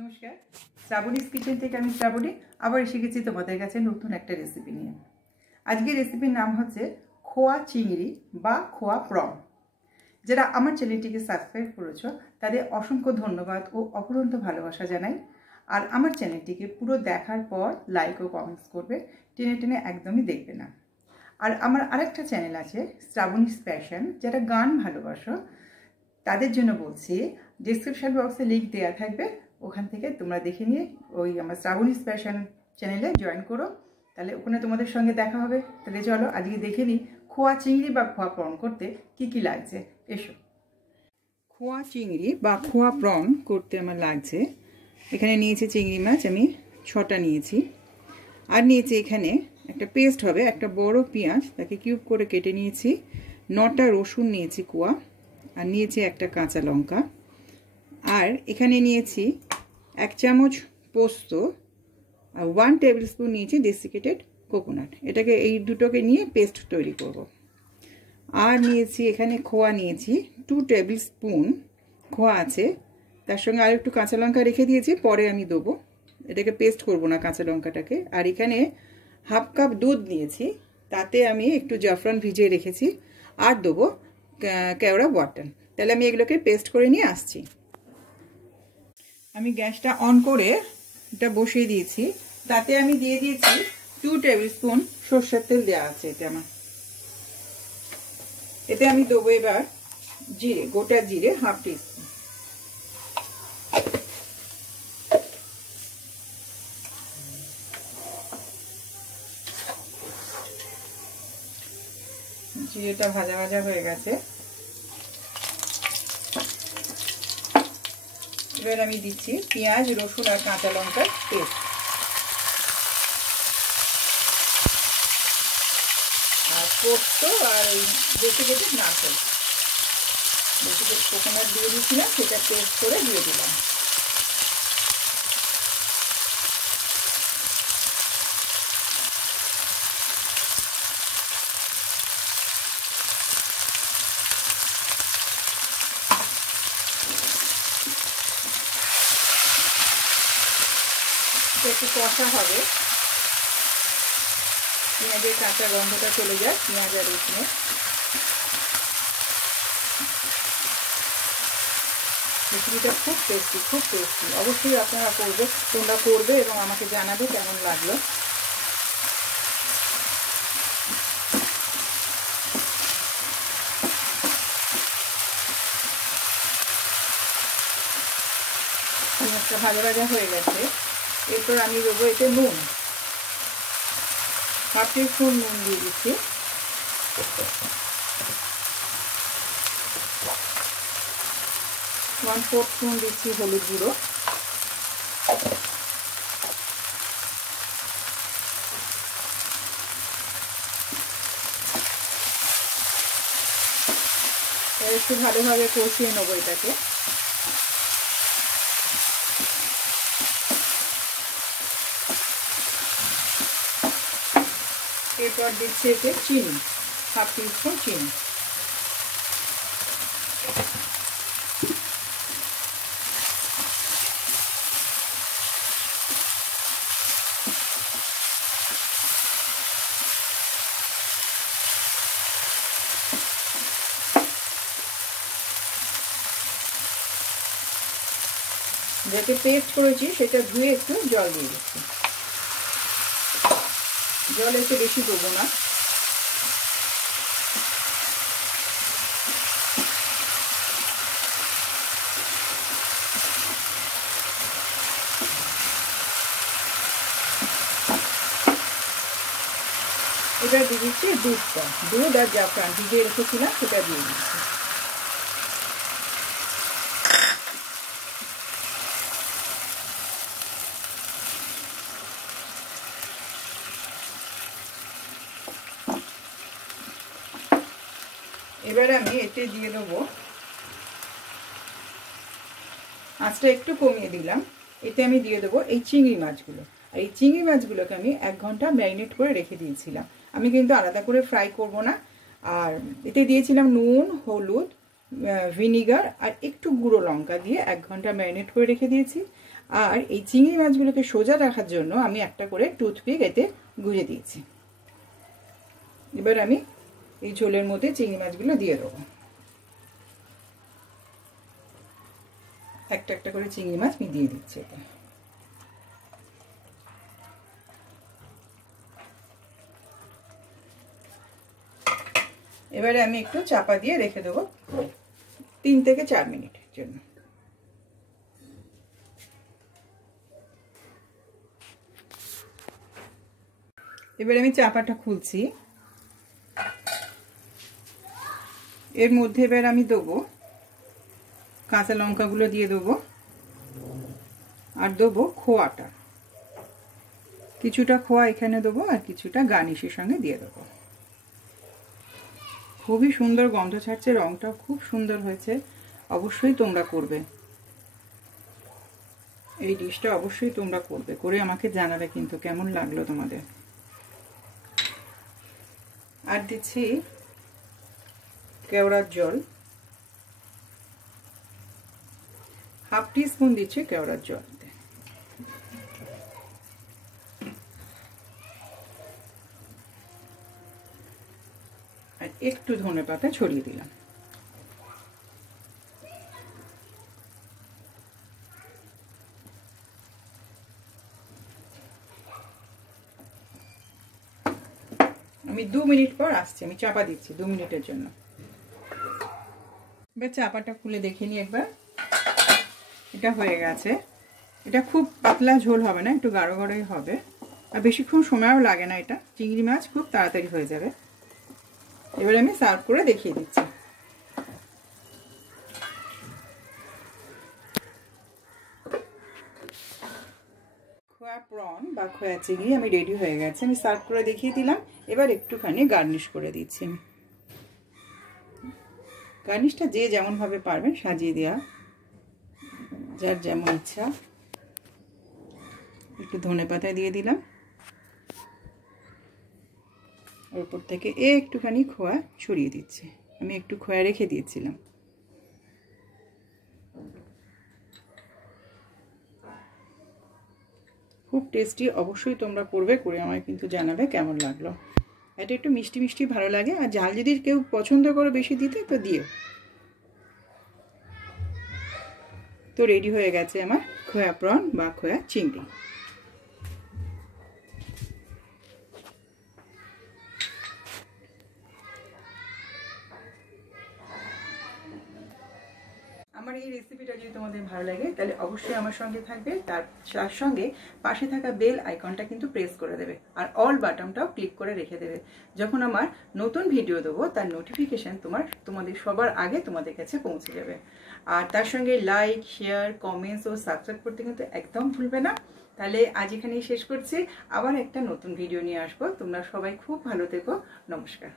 নমস্কার, শ্রাবণীস কিচেন থেকে আমি শ্রাবণী আবার এসে গেছি তোমাদের কাছে নতুন একটা রেসিপি নিয়ে। আজকের রেসিপির নাম হচ্ছে খোয়া চিংড়ি বা খোয়া প্রন। যারা আমার চ্যানেলটিকে সাবস্ক্রাইব করেছো তাদের অসংখ্য ধন্যবাদ ও অপরন্ত ভালোবাসা জানাই। আর আমার চ্যানেলটিকে পুরো দেখার পর লাইক ও কমেন্টস করবে, টেনে টেনে একদমই দেখবে না। আর আমার আরেকটা চ্যানেল আছে শ্রাবণীস প্যাশন, যারা গান ভালোবাসো তাদের জন্য বলছি, ডিসক্রিপশন বক্সে লিঙ্ক দেওয়া থাকবে, ওখান থেকে তোমরা দেখে নিয়ে ওই আমার শ্রাবণীস প্যাশন চ্যানেলে জয়েন করো, তাহলে ওখানে তোমাদের সঙ্গে দেখা হবে। তাহলে চলো আজকে দেখে নিই খোয়া চিংড়ি বা খোয়া প্রন করতে কি কি লাগছে। এসো। খোয়া চিংড়ি বা খোয়া প্রন করতে আমার লাগছে, এখানে নিয়েছি চিংড়ি মাছ আমি 6টা নিয়েছি, আর নিয়েছি এখানে একটা পেস্ট হবে, একটা বড় পেঁয়াজ তাকে কিউব করে কেটে নিয়েছি, 9টা রসুন নিয়েছি কোয়া, আর নিয়েছি একটা কাঁচা লঙ্কা, আর এখানে নিয়েছি 1 চামচ পোস্ত, আর 1 টেবিল স্পুন নিয়েছি ডেসিকেটেড কোকোনাট। এটাকে এই দুটোকে নিয়ে পেস্ট তৈরি করব। আর নিয়েছি এখানে খোয়া নিয়েছি 2 টেবিল স্পুন খোয়া আছে, তার সঙ্গে আর একটু কাঁচা লঙ্কা রেখে দিয়েছি, পরে আমি দেবো, এটাকে পেস্ট করব না কাঁচা লঙ্কাটাকে। আর এখানে হাফ কাপ দুধ নিয়েছি, তাতে আমি একটু জাফরান ভিজিয়ে রেখেছি, আর দেবো কেওড়া বাটার। তাহলে আমি এগুলোকে পেস্ট করে নিয়ে আসছি। আমি গ্যাসটা অন করে এটা বসিয়ে দিয়েছি, তাতে আমি দিয়ে দিয়েছি 2 টেবিল স্পুন সর্ষের তেল দেওয়া আছে এটা আমার। এতে আমি দেবো এবার জিরে, গোটা জিরে হাফ টিস্পুন, জিরেটা ভাজা ভাজা হয়ে গেছে। এবার আমি দিচ্ছি পেঁয়াজ, রসুন আর কাঁচা লঙ্কার পেস্ট, আর পোস্ত আর ওই ডেসিকেটেড নারকেল, ডেসিকেটেড কোকোনাট দিয়ে দিয়েছিলাম, সেটা পেস্ট করে দিয়ে দিলাম। একটু কষা হবে, পেঁয়াজের কাঁচা গন্ধটা চলে যায়, পেঁয়াজ আর রসুনের। রেসিপিটা খুব টেস্টি, খুব টেস্টি, অবশ্যই আপনারা তোমরা করবে এবং আমাকে জানাবে কেমন লাগলো। পেঁয়াজটা ভাজা ভাজা হয়ে গেছে, এরপর আমি দেবো এতে নুন, হাফ টিস্পুন নুন দিয়ে দিচ্ছি, 1/4 স্পুন দিচ্ছি হলুদ গুঁড়ো, একটু ভালোভাবে কষিয়ে নেবো এটাকে। এরপর দিচ্ছি এতে চিনি, হাফ টিস্পুন চিনি, যেটা পেস্ট করেছি সেটা ধুয়ে একটু জল দিয়ে দিচ্ছি, জল একটু বেশি দেবো না। এবার দিয়ে দিচ্ছি দুধটা, দুধ আর জাফরান ভিজিয়ে রেখেছিলাম সেটা দিয়ে দিচ্ছি। এবার আমি এতে দিয়ে দেবো, আঁচটা একটু কমিয়ে দিলাম, এতে আমি দিয়ে দেবো এই চিংড়ি মাছগুলো। আর এই চিংড়ি মাছগুলোকে আমি 1 ঘন্টা ম্যারিনেট করে রেখে দিয়েছিলাম, আমি কিন্তু আলাদা করে ফ্রাই করব না। আর এতে দিয়েছিলাম নুন, হলুদ ভিনিগার আর একটু গুঁড়ো লঙ্কা দিয়ে 1 ঘন্টা ম্যারিনেট করে রেখে দিয়েছি। আর এই চিংড়ি মাছগুলোকে সোজা রাখার জন্য আমি একটা করে টুথপিক এতে গুঁজে দিয়েছি। এবার আমি এই ঝোলের মধ্যে চিংড়ি মাছগুলো দিয়ে দেবো। একটা একটা করে চিংড়ি মাছ আমি দিয়ে দিচ্ছি এতে। এবারে আমি একটু চাপা দিয়ে রেখে দেবো 3 থেকে 4 মিনিটের জন্য। এবারে আমি চাপাটা খুলছি। এর মধ্যে এবার আমি দেবো কাঁচা লঙ্কাগুলো দিয়ে দেবো আর দেবো খোয়াটা, কিছুটা খোয়া এখানে দেবো আর কিছুটা গার্নিশের সঙ্গে দিয়ে দেবো। খুবই সুন্দর গন্ধ ছাড়ছে, রংটাও খুব সুন্দর হয়েছে। অবশ্যই তোমরা করবে এই ডিশটা, অবশ্যই তোমরা করবে, করে আমাকে জানাবে কিন্তু কেমন লাগলো তোমাদের। আর দিচ্ছি কেওড়ার জল, 1/2 টিস্পুন দিচ্ছি কেওড়ার জল। আর একটু ধনেপাতা ছড়িয়ে দিলাম। আমি 2 মিনিট পর আসছি, আমি চাপা দিচ্ছি 2 মিনিটের জন্য। এবার চাপাটা খুলে দেখে নিই একবার। এটা হয়ে গেছে। এটা খুব পাতলা ঝোল হবে না, একটু গাঢ় গাঢ়ই হবে, আর বেশিক্ষণ সময়ও লাগে না। এটা চিংড়ি মাছ খুব তাড়াতাড়ি হয়ে যাবে। এবার আমি সার্ভ করে দেখিয়ে দিচ্ছি। খোয়া প্রন বা খোয়া চিংড়ি আমি রেডি হয়ে গেছে, আমি সার্ভ করে দেখিয়ে দিলাম। এবার একটুখানি গার্নিশ করে দিচ্ছি। গার্নিশটা যে যেমনভাবে পারবেন সাজিয়ে দেওয়া, যার যেমন ইচ্ছা। একটু ধনেপাতা দিয়ে দিলাম, ওর উপর থেকে একটুখানি খোয়া ছড়িয়ে দিচ্ছি। আমি একটু খোয়া রেখে দিয়েছিলাম। খুব টেস্টি, অবশ্যই তোমরা করবে, করে আমায় কিন্তু জানাবে কেমন লাগলো। এটা একটু মিষ্টি মিষ্টি ভালো লাগে, আর ঝাল যদি কেউ পছন্দ করে বেশি দিতে তো দিও। তো রেডি হয়ে গেছে আমার খোয়া প্রন বা খোয়া চিংড়ি। আমার এই রেসিপিটা যদি তোমাদের ভালো লাগে তাহলে অবশ্যই আমার সঙ্গে থাকবে, তার সঙ্গে পাশে থাকা বেল আইকনটা কিন্তু প্রেস করে দেবে, আর অল বাটনটাও ক্লিক করে রেখে দেবে। যখন আমার নতুন ভিডিও দেবো তার নোটিফিকেশান তোমাদের সবার আগে তোমাদের কাছে পৌঁছে যাবে। আর তার সঙ্গে লাইক, শেয়ার, কমেন্টস ও সাবস্ক্রাইব করতে কিন্তু একদম ভুলবে না। তাহলে আজ এখানেই শেষ করছি, আবার একটা নতুন ভিডিও নিয়ে আসবো। তোমরা সবাই খুব ভালো থেকো। নমস্কার।